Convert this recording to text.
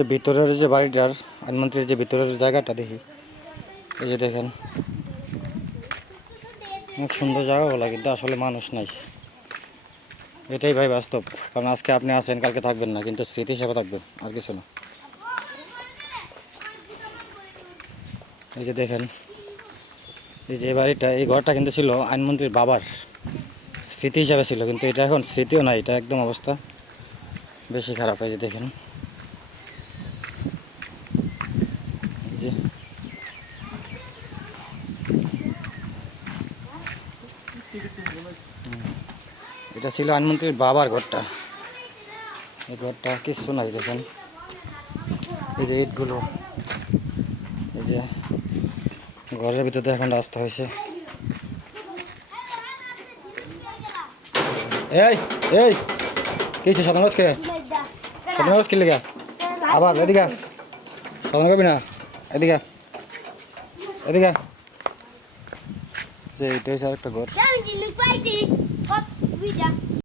যে ভিতরের যে বাড়িটার আইনমন্ত্রীর যে ভিতরের জায়গাটা দেখি, এই যে দেখেন অনেক সুন্দর জায়গা বলা, কিন্তু আসলে মানুষ নাই। এটাই ভাই বাস্তব, কারণ আজকে আপনি আছেন, কালকে থাকবেন না, কিন্তু স্মৃতি হিসাবে থাকবেন, আর কিছু না। এই যে দেখেন, এই যে বাড়িটা, এই ঘরটা কিন্তু ছিল আইনমন্ত্রীর বাবার স্মৃতি হিসাবে ছিল, কিন্তু এটা এখন স্মৃতিও নাই, এটা একদম অবস্থা বেশি খারাপ। এই যে দেখেন, এই যে এটা ছিল আইনমন্ত্রীর বাবার ঘরটা, এই ঘরটা কিচ্ছু নাই। দেখেন এই যে ইটগুলো, এই যে ঘরের ভিতরে এখন রাস্তা হয়েছে। এই এই কিছু শতনগজ খেলে, শতনগজ খেলে গা আবার এদিকে শতন করবি না, এদিকে এদিকে। যে এটা হচ্ছে আরেকটা ঘর।